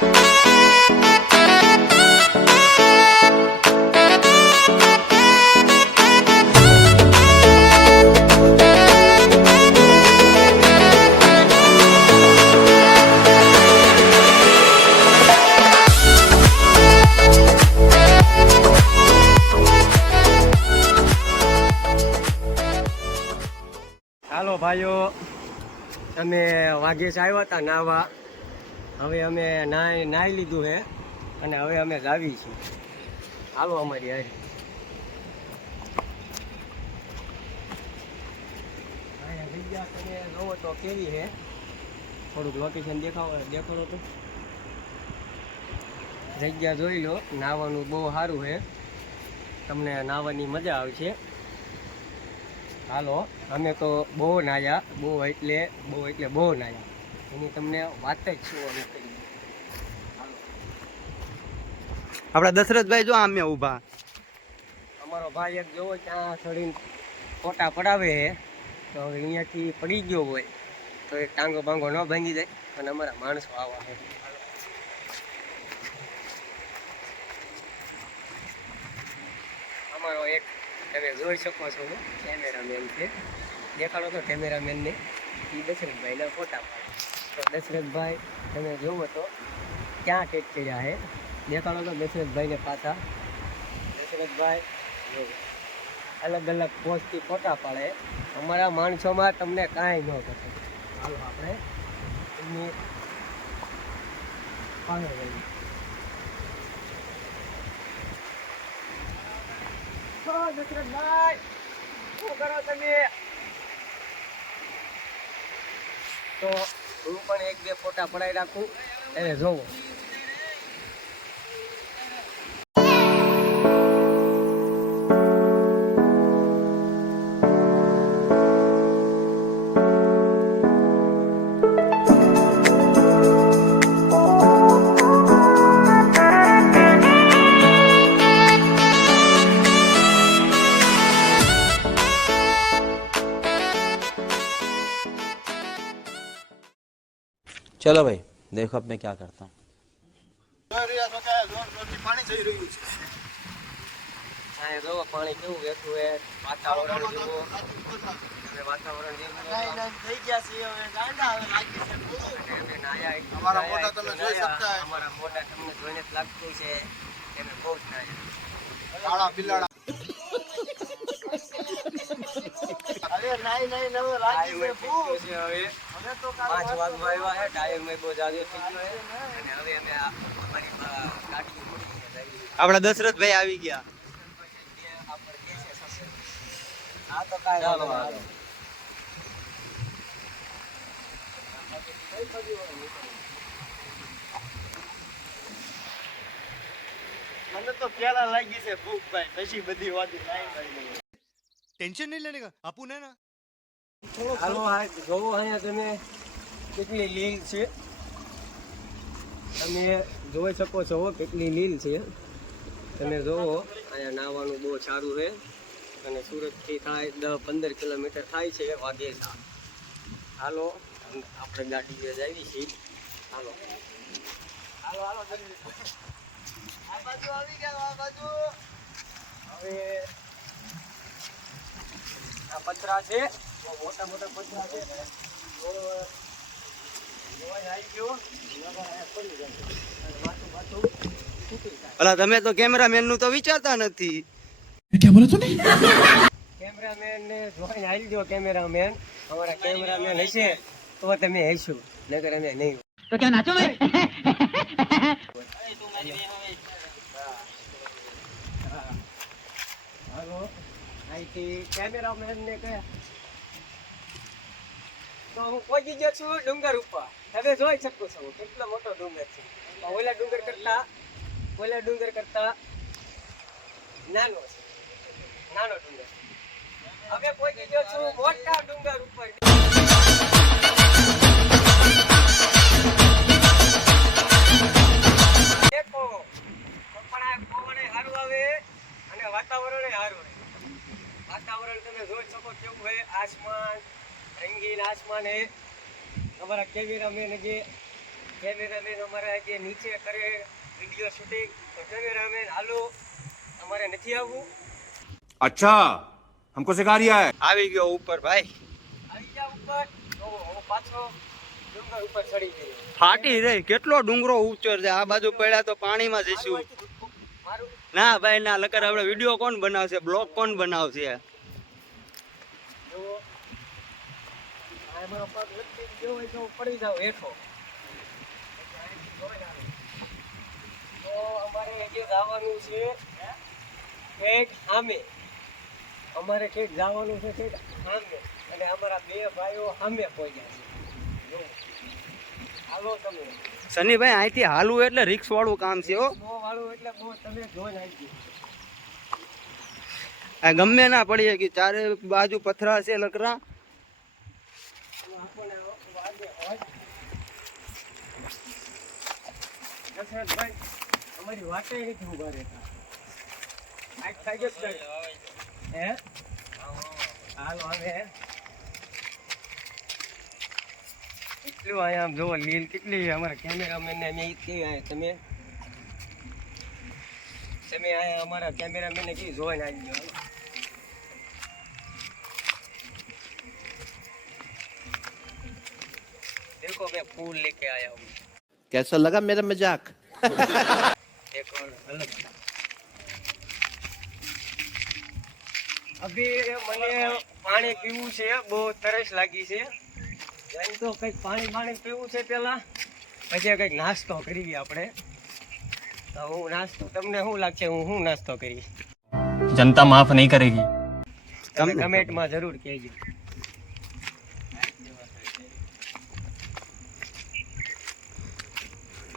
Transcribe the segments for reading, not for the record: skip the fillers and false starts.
હાલો ભાઈઓ, અમે વાઘેશ આવ્યા હતા નાહવા. હવે અમે નાહી લીધું છે અને હવે અમે જાવી છીએ. હાલો અમારી હારી. જગ્યા તમે જોવો તો કેવી છે, થોડુંક લોકેશન દેખાડો તો. જગ્યા જોઈ લો, નાહવાનું બહુ સારું છે, તમને નાહવાની મજા આવશે. હાલો, અમે તો બહુ નાહ્યા, બહુ એટલે બહુ નાહ્યા, એની તમને વાત જ શું અમે કરી. આપણા દશરથભાઈ જો આમે ઊભા. અમારો ભાઈ એક જોવો ત્યાં ચડીને ફોટા પડાવે છે, તો હવે અહીંયાથી પડી ગયો હોય તો એક ટાંગો બાંગો ન ભાંગી જાય અને અમારા માણસો આવા છે. અમારો એક તમે જોઈ શકો છો કેમેરામેન છે, દેખાડો તો કેમેરામેનને. એ દશરથભાઈના ફોટા પાડે. તો દશરથભાઈ તમે જોવો તો ક્યાં ટેક કર્યા છે, દેખાડો તો દશરથભાઈને પાછા. દશરથભાઈ અલગ અલગ પોસ્ટથી ફોટા પાડે. અમારા માણસોમાં તમને કાંઈ ન કરશે. હાલો આપણે એમની પાછળ જઈએ. દશરથભાઈ શું કરો તમે? તો હું પણ એક બે ફોટા પડાવી રાખું, એને જોવો. चलो भाई, देखो अब मैं क्या करता हूँ. પાણી કેવું વેઠું છે, વાતાવરણ જુઓ. વાતાવરણ અમારા મોઢા તમને જોઈને જ લાગતું છે એમ બહુ જ નાયા. બિલાડા હવે 5 વાગવા આવ્યા છે, ટાઈમ બહુ જાજો થઈ ગયો છે અને હવે અમે અમારી ગાડી આપણા દશરથભાઈ આવી ગયા. હા તો કાંઈ ચાલો. મને તો પેલા લાગી છે ભૂખ ભાઈ, પછી બધી વાત ટેન્શન નહીં લેને કા આપું ને ના. હાલો આ જોવો અહીંયા તમે કેટલી લીલ છે, તમે જોઈ શકો છો કેટલી લીલ છે. તમે જોવો અહીંયા નાહવાનું બહુ સારું છે અને સુરતથી થાય 10-15 કિલોમીટર થાય છે વાઘેશ. હાલો આપણે ગાડી આવી છીએ. હાલો હાલો હાલો આ બાજુ આવી ગયા. આ બાજુ હવે આ પથરા છે, મોટા મોટા પથરા છે. અલા તમે તો કેમેરામેન નું તો વિચારતા નથી. કેમેરામેન ને જોઈને આવી ગયો. કેમેરામેન અમારા કેમેરામેન હશે તો તમે હશો, નકર અમે નહીં. તો ક્યાં નાચો મે? હાલો અહીંથી કેમેરામેન ને કહે તો હું પહોંચી ગયો છું ડુંગર ઉપર. તમે જોઈ શકો છો કેટલો મોટો ડુંગર છે. ઓલા ડુંગર કરતા નાનો છે, નાનો ડુંગર. હવે પહોંચી ગયો છું મોટા ડુંગર ઉપર. દેખો પવન સારું આવે અને વાતાવરણ સારું રહે. વાતાવરણ તમે જોઈ શકો કેવું હોય, આસમાન રંગીન આસમાન હે. તમારા કેમેરામેન જે કેમેરામેન અમારા જે નીચે કરે વિડીયો શૂટિંગ, તો કેમેરામેન હાલો અમારે નથી આવવું. अच्छा हमको सिखा रिया है। આવી ગયો ઉપર ભાઈ, આવી જા ઉપર. તો હું પાછો ડુંગર ઉપર ચડી ગયો. ફાટી રહી, કેટલો ડુંગરો ઊંચો છે. આ બાજુ પડ્યા તો પાણીમાં જઈશું. મારું ના ભાઈ ના, લકર આપણે વિડીયો કોણ બનાવશે, બ્લોગ કોણ બનાવશે? જુઓ, આ મારો પગ લપસી ગયો હોય તો હું પડી જાઉં હેઠો. તો અમારે હજી જવાનું છે ઠેક સામે. અમારે ઠેક જવાનું છે ઠેક સામે, અને અમારા બે ભાઈઓ સામે પહોંચ્યા છે. જુઓ. હાલો તમે. સનીભાઈ અહીંથી હાલવું એટલે રિક્સ વાળું કામ છે હો. બહુ વાળું એટલે બહુ તમે જોઈ નાખી. આ ગમે ના પડીએ કે ચારે બાજુ પથરા છે લકરા. આપણને વાગે હોય. દશરથભાઈ, અમારી વાતે નથી ઉભા રહેતા. આજ થાય છે હે? હાલો હવે કેટલું અહીંયા આમ જોવો લીલ કેટલી. અમારા કેમેરામેનને મેં કીધી આયા તમે આયા અમારા કેમેરામેનને કીધું જોઈને આવી ગયો. देखो मैं फूल लेके आया हूँ कैसा लगा मेरा मजाक? एक और अलग. अभी મને પાણી પીવું છે, બહુ તરસ લાગી છે. એમ તો કંઈક પાણી પીવું છે પેલા, પછી કંઈક નાસ્તો કરીએ આપણે. તો હું નાસ્તો, તમને શું લાગશે હું નાસ્તો કરીશ? जनता माफ नहीं करेगी. તમે કમેન્ટમાં જરૂર કહેજો.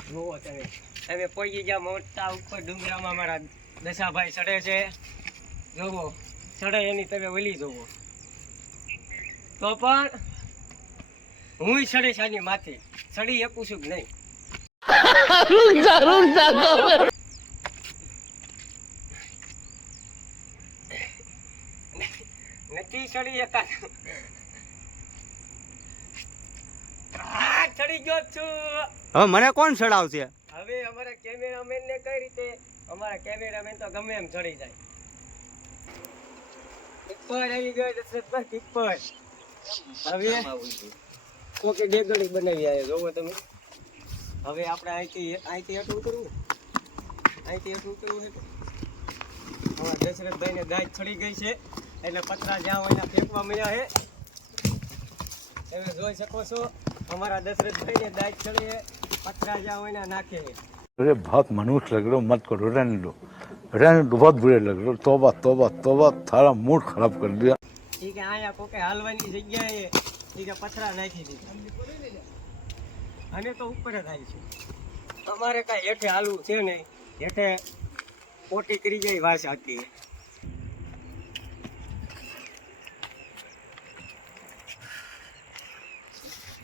જુઓ તમે પહોંચી ગયા મોટા ઉપર ડુંગરામાં. મારા દશાભાઈ ચડે છે, જોવો ચડે એની તમે ઓલી જોવો. તો પણ હું ચડે સાની માથે ચડી શકું છું કે નહીં? નથી ચડી શકાતું. ચડી ગયો છું. હવે મને કોણ ચડાવશે? હવે અમારા કેમેરામેન ને કઈ રીતે? અમારા કેમેરામેન તો ગમે એમ ચડી જાય. ટીપર આવી ગયો દશરથભાઈ, ટીપર. હવે કોકે ડેગડી બનાવી આવ્યો, જોવો તમે. હવે આપણે અહીંથી હેઠું ઉતરવું, અહીંથી હેઠું ઉતરવું છે. અમારા દશરથભાઈ ને દાંત ચડી ગઈ છે, એટલે પતરા જ્યાં હોય ફેંકવા મળ્યા છે. તમે જોઈ શકો છો અમારા દશરથભાઈ ને દાંત ચડી, પતરા જ્યાં હોય નાખે. अरे बहुत मनुष्य लग रहे हो, मत करो, रहने दो, बहुत बुरे लग रहे हो। तौबा तौबा तौबा, थारा मूड खराब कर दिया। ઠીક છે, અહીંયા કોકે હાલવાની જગ્યાએ ઠીક છે પથરા નાખી દીધા, અને તો ઉપર જ આવી છે. તમારે કાંઈ હેઠે હાલવું છે નહીં, હેઠે પોટી કરી જાય વાસ હતી.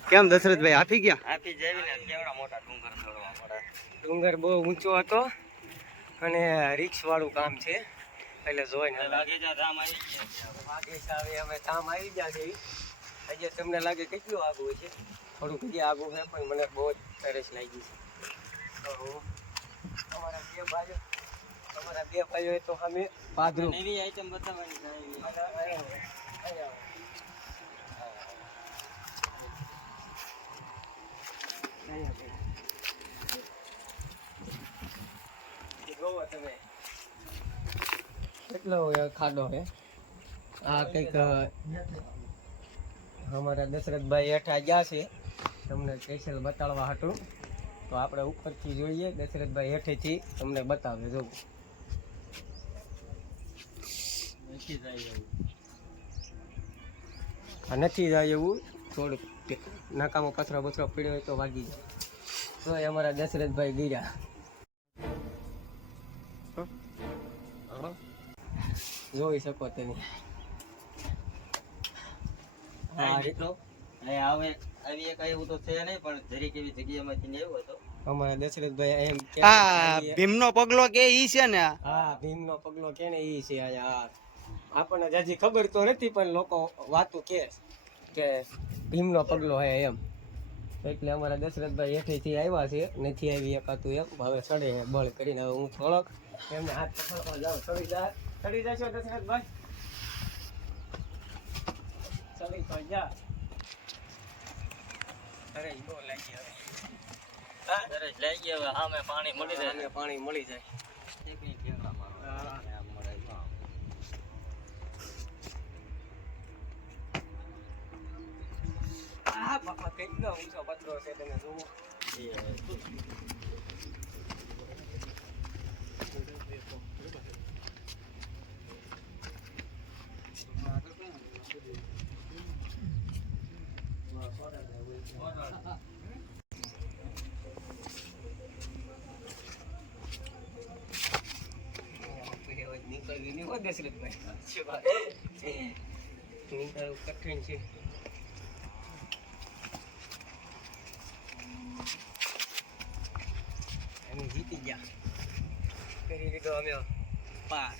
કેમ દશરથભાઈ આપી ગયા? આપી જેવી ને કેવડા મોટા ડુંગર ચડવા પડે. ડુંગર બહુ ઊંચો હતો અને રિક્સ વાળું કામ છે, એટલે જોઈને લાગે છે ધામ આવી ગયા. અમે ધામ આવી ગયા છે. હજી તમને લાગે કેટલું આગું છે? થોડુંક હજી આગું છે, પણ મને બહુ જ તરસ લાગી છે. તો અમારા બે ભાઈઓ તો અમે પાદરું નવી આઈટમ બતાવવાની જોવો તમે કેટલો ખાડો છે. આ કંઈક અમારા દશરથભાઈ હેઠા ગયા છે તમને સ્પેશિયલ બતાડવા હાટું. તો આપણે ઉપરથી જોઈએ, દશરથભાઈ હેઠેથી તમને બતાવે. જો નથી જાય એવું, થોડુંક નાકામાં પથરો બથરો પીડ્યો હોય તો વાગી જાય. તો એ અમારા દશરથભાઈ ગીર્યા. જોઈ શકો તમે. અમારા દશરથભાઈ એમ આ ભીમનો પગલો કે ઈ છે ને? હા, ભીમનો પગલો કે ને ઈ છે. અહીંયા આપણને હજી ખબર તો નથી, પણ લોકો વાતો કે ભીમનો પગલો હે એમ. એટલે અમારા દશરથભાઈ હેઠેથી આવ્યા છે, નથી આવી એકાતું એમ. હવે ચડે બળ કરીને હવે હું થોડોક એમને હાથ પકડવા જાઉં. ચડી જશો દશરથભાઈ? ચડી તો જા. અરે ઈનો લાગી હવે. હા સરસ લઈ ગયા હવે સામે પાણી મળી જાય. સામે પાણી મળી જાય. હા. આ બાપા કેટલો ઊંચો પથરો છે તમે જુઓ. નીકળવી નહીં હોય દશરથભાઈ. નીકળવું કઠિન છે. અમે જીતી ગયા, કરી લીધો અમે પાર.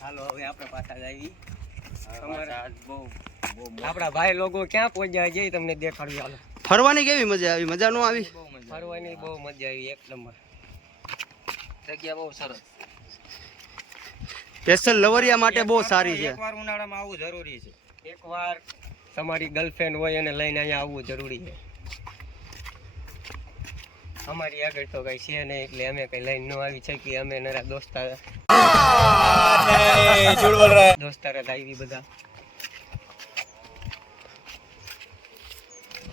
હાલો હવે આપણે પાછા જ આવી. આપણા ભાઈ લોકો ક્યાં પહોંચ્યા છે તમને દેખાડ્યું. હાલો ફરવાની કેવી મજા આવી? મજા નો આવી? ફરવાની બહુ મજા આવી, એક નંબર જગ્યા, બહુ સરસ. સ્પેશિયલ લવરિયા માટે બહુ સારી છે. એકવાર ઉનાળામાં આવવું જરૂરી છે. એકવાર તમારી ગર્લફ્રેન્ડ હોય એને લઈને અહીંયા આવવું જરૂરી છે. અમારી આગળ તો કઈ છે નહીં એટલે અમે કઈ લઈને ન આવી શકીએ. અમે નરા દોસ્તાર જ આવી બધા.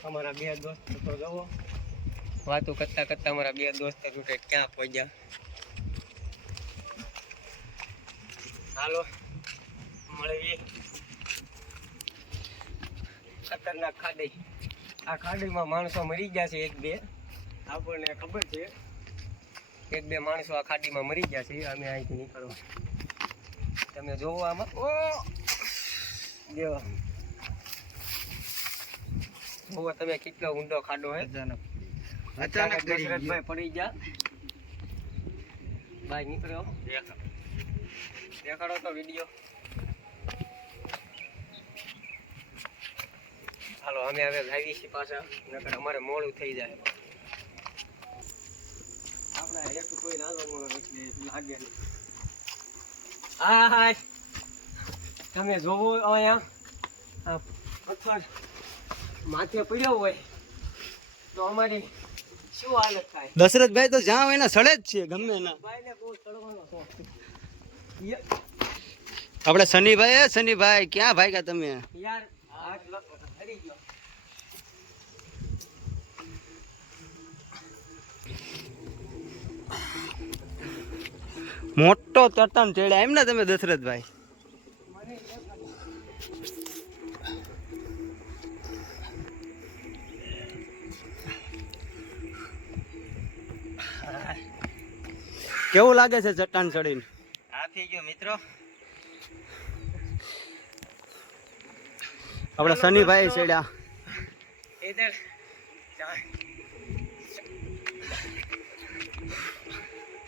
અમારા બે દોસ્ત તો જવો વાતો કરતા કરતા અમારા બે દોસ્ત તૂટે ક્યાં પહોંચ્યા. હાલો મળીએ. ખતરનાક ખાડી. આ ખાડીમાં માણસો મરી ગયા છે, એક બે આપણને ખબર છે. એક બે માણસો આ ખાડીમાં મરી ગયા છે. અમે અહીંથી નીકળો. તમે જોવો આમાં. ઓ દેવા જોવો તમે કેટલો ઊંડો ખાડો હે. અચાનક દશરથભાઈ પડી ગયા. ભાઈ નીકળ્યો. દેખાડો તો વિડીયો. હાલો અમે હવે લાવી છીએ પાછા, નકર અમારે મોડું થઈ જાય. આપણા એક કોઈ નાનો લાગે નહીં. હા તમે જોવો અહીંયા આ પથ્થર માથે પડ્યો હોય તો અમારી શું હાલત થાય. દશરથભાઈ તો જ્યાં હોય ને સડે જ છે ગમે ના. ભાઈને બહુ ચડવાનો શોખ છે. આપણે શનિભાઈ ક્યાં ભાગ્યા તમે? યાર હાથ હરી ગયો. મોટો તરતામ ચડ્યા એમ ને તમે દશરથભાઈ? કેવું લાગે છે ચટ્ટાન ચડીને? આ થઈ ગયો મિત્રો. આપણા શનિભાઈ ચડ્યા. इधर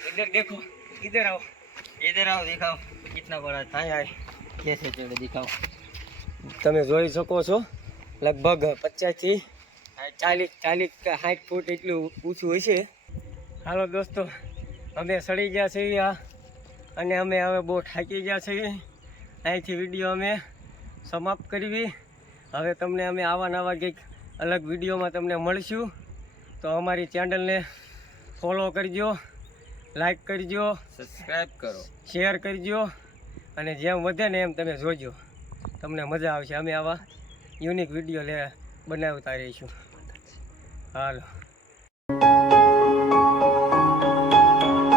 इधर देखो, इधर आओ दिखाओ कितना बड़ा था. हाय हाय कैसे चढ़े दिखाओ. તમે જોઈ શકો છો લગભગ 50 થી 40 કે 60 ફૂટ એટલું ઊંચું હોય છે. હાલો દોસ્તો અમે સડી ગયા છીએ અને અમે હવે બહુ થાકી ગયા છીએ. અહીંથી વિડીયો અમે સમાપ્ત કરવી. હવે તમને અમે આવા નવા કંઈક અલગ વિડીયોમાં તમને મળશું. તો અમારી ચેનલને ફોલો કરજો, લાઈક કરજો, સબસ્ક્રાઇબ કરો, શેર કરજો અને જેમ વધે ને એમ તમે જોજો. તમને મજા આવશે. અમે આવા યુનિક વિડીયો બનાવતા રહીશું. હાલો.